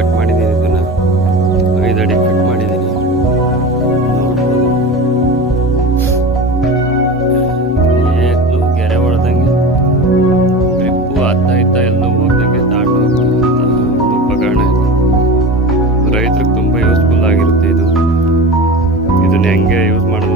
Cut ಮಾಡಿದ್ದೀನಿ. ಇದನ್ನು 5 ಅಡಿ ಕಟ್ ಮಾಡಿದ್ದೀನಿ. ನೋಡ್ಬೋದು ಗೆರೆ ಹೊಡೆದಂಗೆ ಟ್ರಿಪ್ಪು ಅತ್ತ ಇತ್ತ ಎಲ್ಲೂ ಹೋಗ್ದಂಗೆ ತಾಂಡು ಹೋಗ್ತಕ್ಕಂಥ ಒಂದು ಉಪಕರಣ ಇದು. ರೈತರಿಗೆ ತುಂಬ ಯೂಸ್ಫುಲ್ ಆಗಿರುತ್ತೆ ಇದು. ಇದನ್ನ ಹೆಂಗೆ ಯೂಸ್ ಮಾಡೋದು